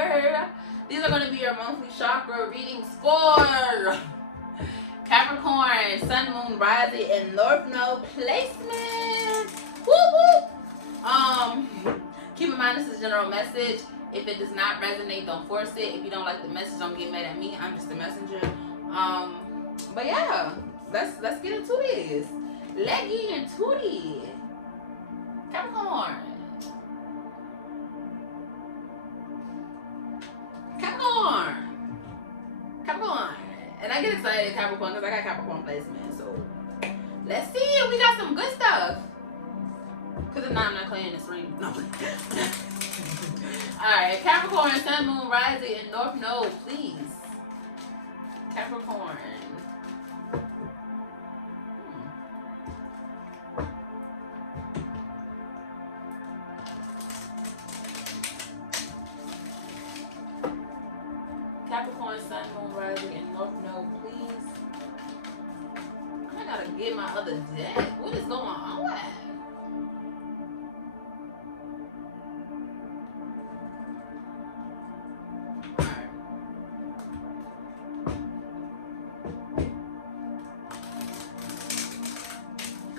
Capricorn. These are going to be your monthly chakra readings for Capricorn, Sun, Moon, Rising, and North Node placement. Woo woo. Keep in mind this is a general message. If it does not resonate, don't force it. If you don't like the message, don't get mad at me. I'm just a messenger. But yeah, let's get into this. Let's get into this. Capricorn. Capricorn. And I get excited, Capricorn, because I got Capricorn placement. So let's see if we got some good stuff. Because if not, I'm not playing this ring. No. Alright, Capricorn, Sun, Moon, Rising, and North Node, please. Capricorn. Capricorn, Sun, Moon, Rising, and North Node, please. I gotta get my other deck. What is going on with?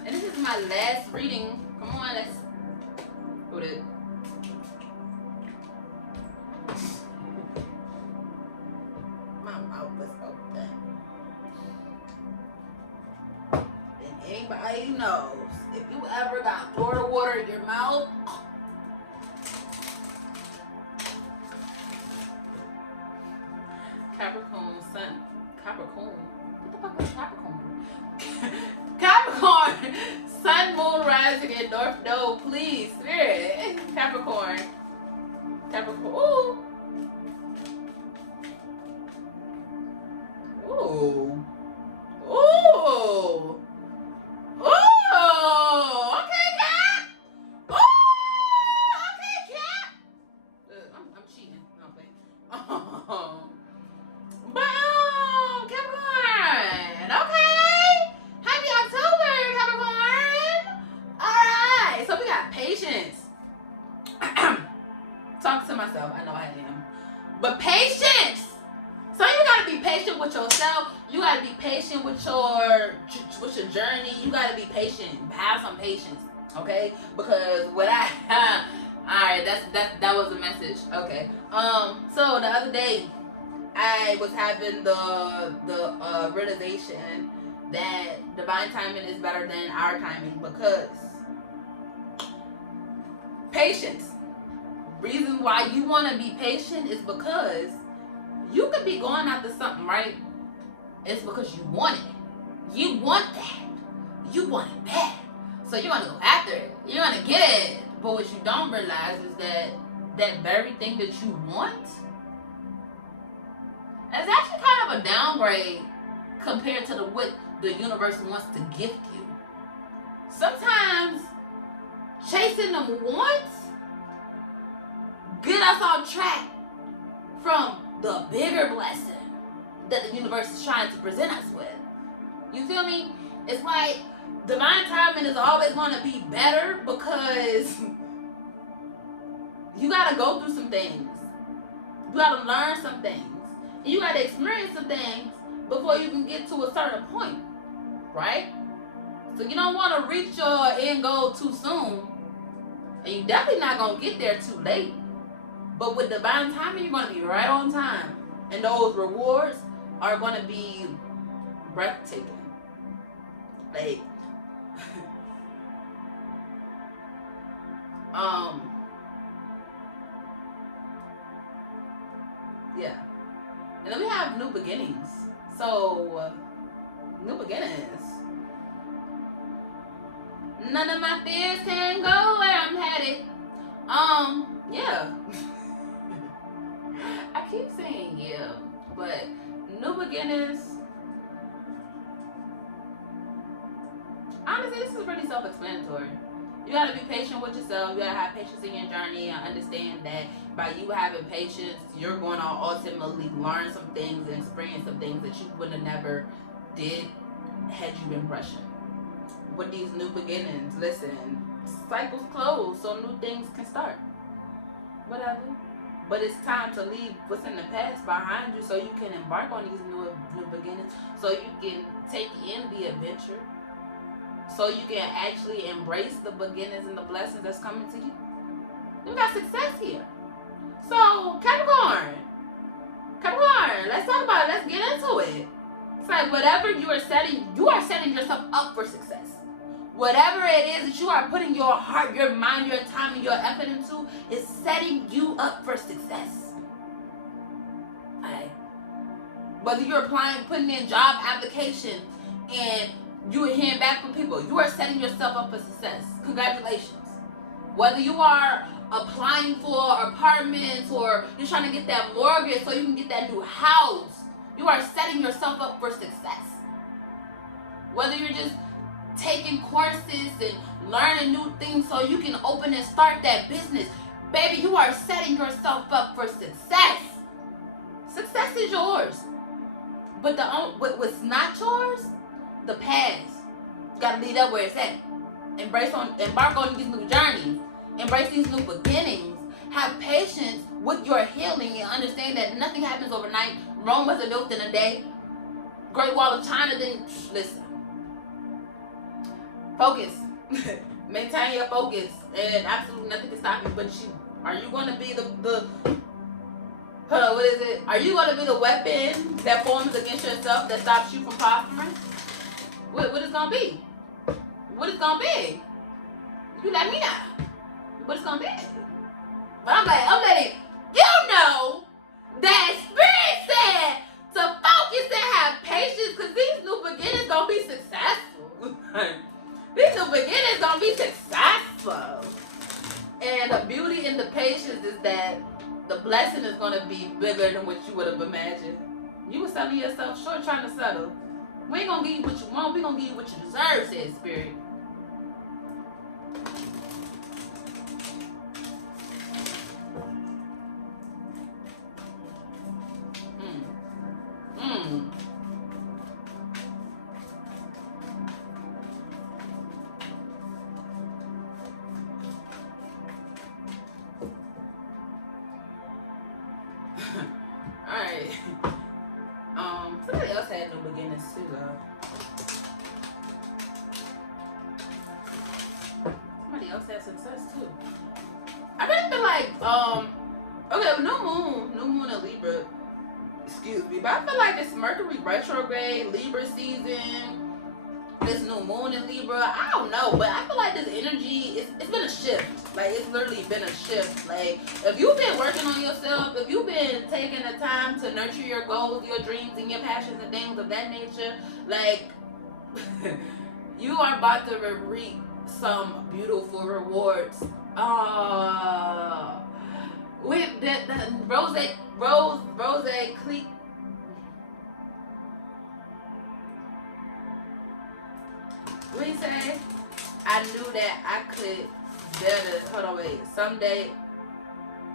And this is my last reading. Come on, let's put it. Anybody knows, if you ever got Florida water in your mouth, Capricorn, Sun, Capricorn. What the fuck is Capricorn? Capricorn, Sun, Moon, Rising, and North Node, please, Spirit. Capricorn. Capricorn. Ooh. Ooh. Ooh. Oh, okay, Cap. Oh, okay, Cap. I'm cheating. Okay. But Capricorn. Okay. Happy October, Capricorn. All right. So we got patience. Talk to myself. I know I am. But patience. So you gotta be patient with yourself. You gotta be patient with your journey. You gotta be patient. Have some patience, okay? Because what alright, that was a message. Okay. So the other day, I was having the realization that divine timing is better than our timing because patience. Reason why you want to be patient is because you could be going after something, right? It's because you want it. You want that. You want it bad. So you're going to go after it. You're going to get it. But what you don't realize is that that very thing that you want is actually kind of a downgrade compared to what the universe wants to gift you. Sometimes chasing them wants get us off track from the bigger blessing that the universe is trying to present us with. You feel me? It's like divine timing is always going to be better because you got to go through some things. You got to learn some things. You got to experience some things before you can get to a certain point, right? So you don't want to reach your end goal too soon, and you're definitely not going to get there too late. But with divine timing, you're going to be right on time. And those rewards are going to be breathtaking. Like, yeah. And then we have new beginnings. So, new beginnings. None of my fears can go where I'm headed. Yeah. I keep saying yeah, but new beginnings. Honestly, this is pretty self-explanatory. You gotta be patient with yourself. You gotta have patience in your journey and understand that by you having patience, you're going to ultimately learn some things and experience some things that you would have never did had you been rushing. With these new beginnings, listen, cycles close so new things can start. Whatever. But it's time to leave what's in the past behind you so you can embark on these new beginnings, so you can take in the adventure, so you can actually embrace the beginnings and the blessings that's coming to you. You got success here. So Capricorn, let's talk about it. Let's get into it. It's like whatever you are setting yourself up for success. Whatever it is that you are putting your heart, your mind, your time, and your effort into is setting you up for success. Alright. Whether you're putting in job applications and you are hearing back from people, you are setting yourself up for success. Congratulations. Whether you are applying for apartments or you're trying to get that mortgage so you can get that new house, you are setting yourself up for success. Whether you're just taking courses and learning new things so you can open and start that business, baby, you are setting yourself up for success. Success is yours. But what's not yours, the past. You gotta leave that where it's at. Embark on these new journeys. Embrace these new beginnings. Have patience with your healing and understand that nothing happens overnight. Rome wasn't built in a day. Great Wall of China didn't. Listen. Focus. Maintain your focus, and absolutely nothing can stop you but you. Are you going to be what is it? Are you going to be the weapon that forms against yourself that stops you from prospering? What it's going to be? What it's going to be? You let me know. What it's going to be? But I'm letting you know that Spirit said to focus and have patience, because these new beginnings going to be successful. These new beginnings going to be successful. And the beauty and the patience is that the blessing is going to be bigger than what you would have imagined. You were selling yourself short trying to settle. We ain't going to give you what you want. We're going to give you what you deserve, said Spirit. Alright. Somebody else had new beginnings too, though. Somebody else had success too. I really feel like, okay, new moon in Libra. Excuse me, but I feel like this Mercury retrograde, Libra season, this new moon in Libra, I don't know, but I feel like this energy, it's been a shift. Like, it's literally been a shift. Like, if you've been working on yourself, if you've been taking the time to nurture your goals, your dreams, and your passions and things of that nature, like, you are about to reap some beautiful rewards. With the Rose Clique. What he say? I knew that I could better. Hold on, wait. Someday,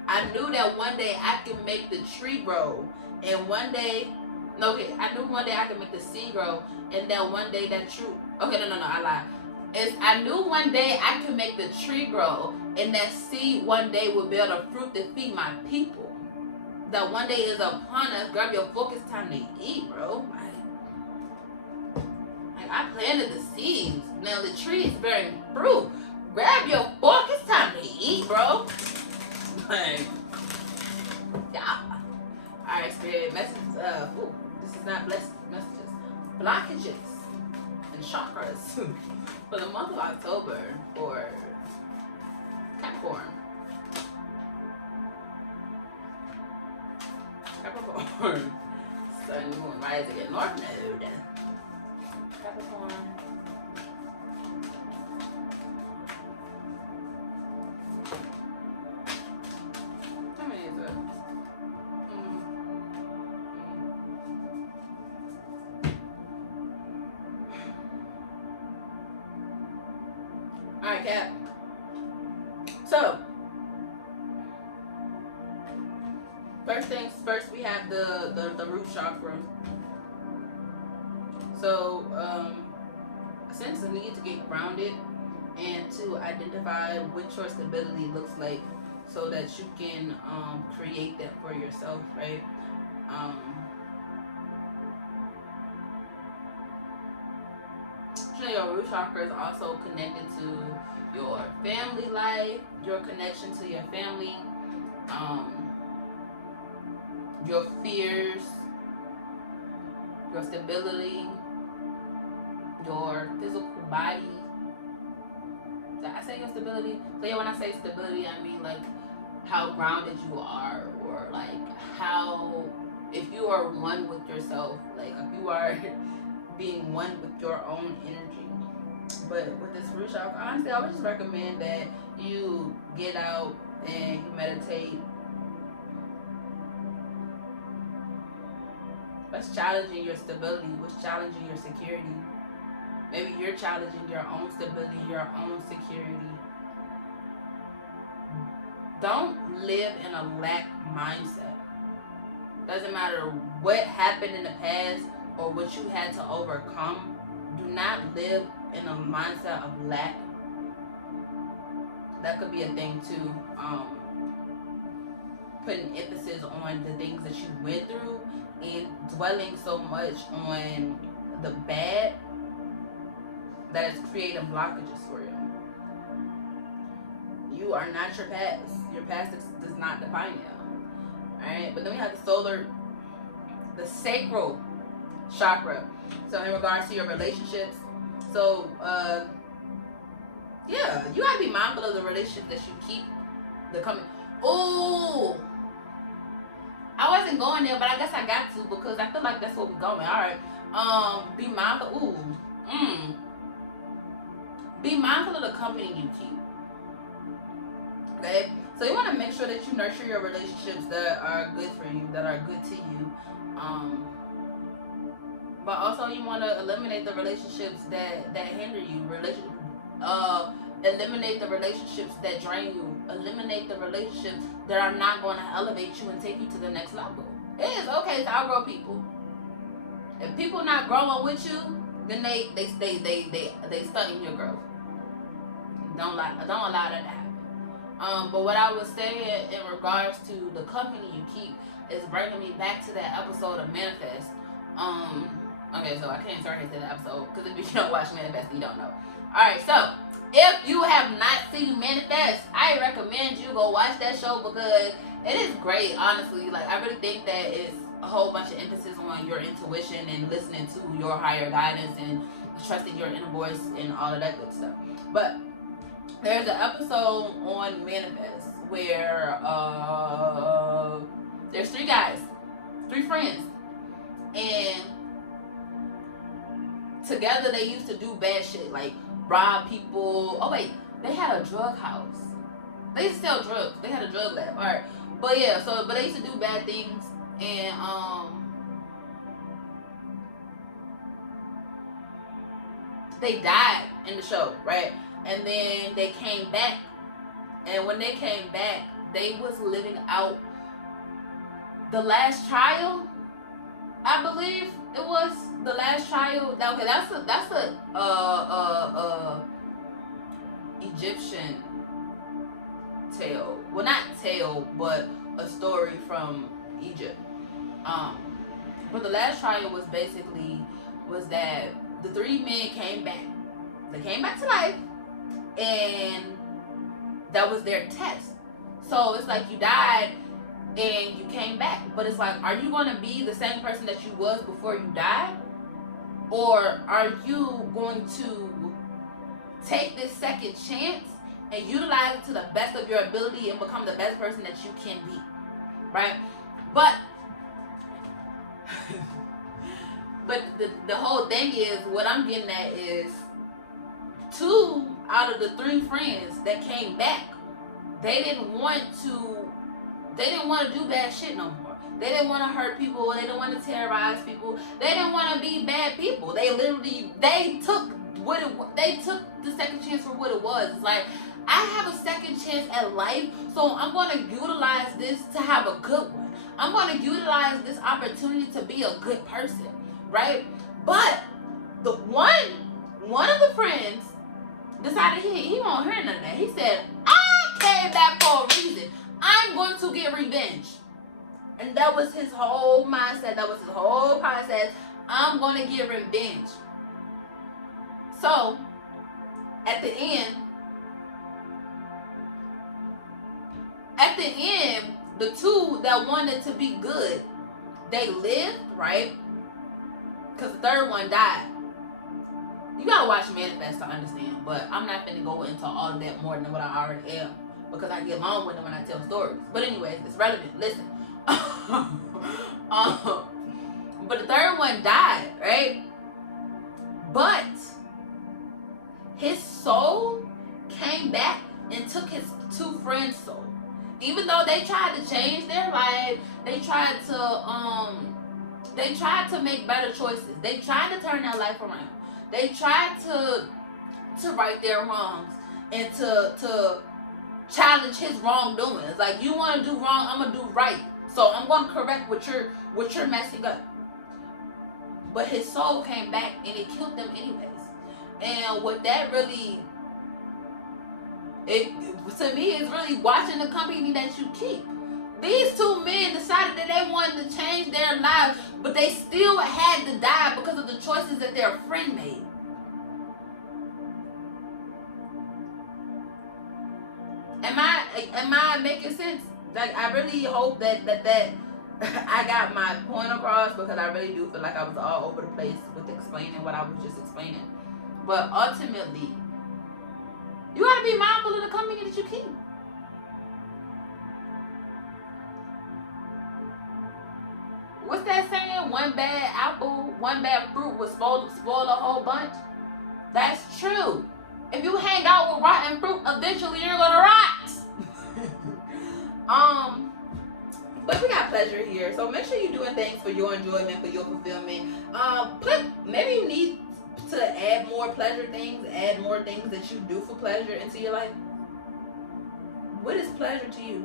I knew that one day I could make the tree grow, and one day, no, okay, I knew one day I could make the seed grow, and that one day that true. Okay, no, I lied. I knew one day I could make the tree grow, and that seed one day would bear the fruit to feed my people. That one day is upon us. Grab your focus, time to eat, bro. Like I planted the seeds. Now the tree is bearing fruit. Grab your fork, it's time to eat, bro. Like, yeah. Alright, Spirit, messages. This is not blessed messages. Blockages and chakras for the month of October for Capricorn. Sun, moon, rising in North Node. Capricorn. How many is it? Alright, Cap. So, first things first, we have the root chakra. So, a sense of need to get grounded and to identify what your stability looks like so that you can create that for yourself, right? Your root chakra is also connected to your family life, your connection to your family, your fears, your stability, your physical body. Did I say your stability? So yeah, when I say stability, I mean like how grounded you are, or like how, if you are one with yourself, like if you are being one with your own energy. But with this root chakra, honestly, I would just recommend that you get out and you meditate. What's challenging your stability? What's challenging your security? Maybe you're challenging your own stability, your own security. Don't live in a lack mindset. Doesn't matter what happened in the past or what you had to overcome. Do not live in a mindset of lack. That could be a thing too. Putting emphasis on the things that you went through and dwelling so much on the bad that is creating blockages for you. You are not your past. Your past does not define you. Alright, but then we have the sacral chakra. So in regards to your relationships, so yeah, you gotta be mindful of the relationships that you keep. The coming. Oh, I wasn't going there, but I guess I got to because I feel like that's where we're going. All right. Be mindful. Be mindful of the company you keep. Okay. So you want to make sure that you nurture your relationships that are good for you, that are good to you. But also you want to eliminate the relationships that hinder you. Eliminate the relationships that drain you. Eliminate the relationships that are not going to elevate you and take you to the next level. It is okay to outgrow people. If people not growing with you, then they stuck in your growth. Don't allow that to happen. But what I was saying in regards to the company you keep is bringing me back to that episode of Manifest. Okay, so I can't start into the episode because if you don't watch Manifest, you don't know. Alright, so if you have not seen Manifest, I recommend you go watch that show because it is great, honestly. Like, I really think that it's a whole bunch of emphasis on your intuition and listening to your higher guidance and trusting your inner voice and all of that good stuff. But there's an episode on Manifest where there's 3 guys, 3 friends, and together they used to do bad shit, like rob people. Oh wait, they had a drug house. They used to sell drugs. They had a drug lab. Alright. But yeah, but they used to do bad things, and they died in the show, right? And then they came back, and when they came back, they was living out the last trial. I believe it was the last trial. That's a Egyptian tale. Well, not tale, but a story from Egypt. But the last trial was that the 3 men came back. They came back to life, and that was their test. So it's like you died and you came back, but it's like, are you going to be the same person that you was before you died, or are you going to take this second chance and utilize it to the best of your ability and become the best person that you can be, right? But the whole thing is, what I'm getting at is 2 out of the 3 friends that came back, they didn't want to do bad shit no more. They didn't want to hurt people. They didn't want to terrorize people. They didn't want to be bad people. They took the second chance for what it was. It's like, I have a second chance at life, so I'm going to utilize this to have a good one. I'm going to utilize this opportunity to be a good person, right? But the one of the friends decided he won't hear none of that. He said, I came back for a reason. I'm going to get revenge. And that was his whole mindset. That was his whole process. I'm going to get revenge. So, at the end, the two that wanted to be good, they lived, right? Because the third one died. You gotta watch Manifest to understand, but I'm not gonna go into all of that more than what I already am, because I get long with them when I tell stories. But anyways, it's relevant. Listen. But the third one died, right? But his soul came back and took his two friends' soul. Even though they tried to change their life, they tried to make better choices. They tried to turn their life around. They tried to right their wrongs and to challenge his wrongdoings. Like, you want to do wrong, I'm gonna do right. So I'm gonna correct what you're messing up. But his soul came back and it killed them anyways. And what that really, to me, is really watching the company that you keep. These two men decided that they wanted to change their lives, but they still had to die because of the choices that their friend made. Am I making sense? Like, I really hope that I got my point across, because I really do feel like I was all over the place with explaining what I was just explaining. But ultimately, you gotta be mindful of the company that you keep. What's that saying? One bad apple, one bad fruit will spoil a whole bunch. That's true. If you hang out with rotten fruit, eventually you're gonna rot. But we got pleasure here, so make sure you're doing things for your enjoyment, for your fulfillment. Maybe you need to add more pleasure things, add more things that you do for pleasure into your life. What is pleasure to you?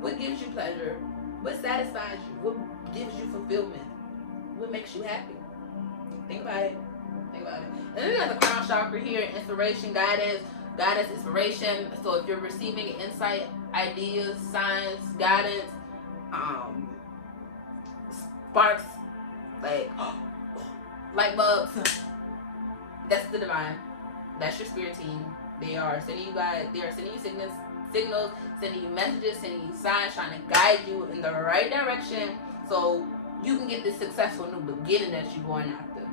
What gives you pleasure? What satisfies you? What gives you fulfillment? What makes you happy? Think about it. Think about it. And then we got the crown chakra here, inspiration, guidance, inspiration. So if you're receiving insight, ideas, signs, guidance, sparks, like light bulbs, that's the divine. That's your spirit team. They are sending you signals, sending you messages, sending you signs, trying to guide you in the right direction so you can get this successful new beginning that you're going after.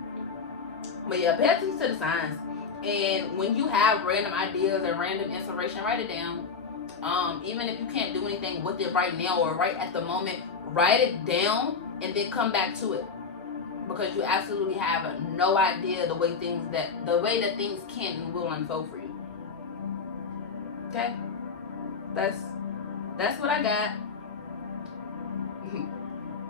But yeah, pay attention to the signs. And when you have random ideas or random inspiration, write it down. Even if you can't do anything with it right now or right at the moment, write it down and then come back to it. Because you absolutely have no idea the way that things can and will unfold for you. Okay? That's what I got.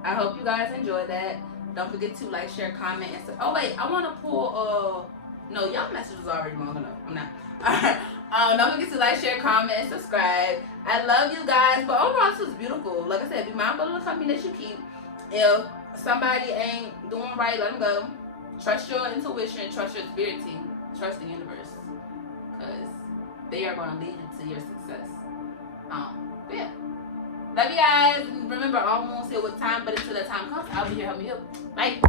I hope you guys enjoyed that. Don't forget to like, share, comment, and oh wait, I want to pull no, y'all message was already long enough. I'm not. Alright. Don't forget to like, share, comment, and subscribe. I love you guys. But overall, this was beautiful. Like I said, be mindful of the company that you keep. If somebody ain't doing right, let them go. Trust your intuition. Trust your spirit team. Trust the universe. Because they are going to lead you to your success. But yeah. Love you guys. Remember, all moons here with time, but until that time comes, I'll be here helping you. Bye.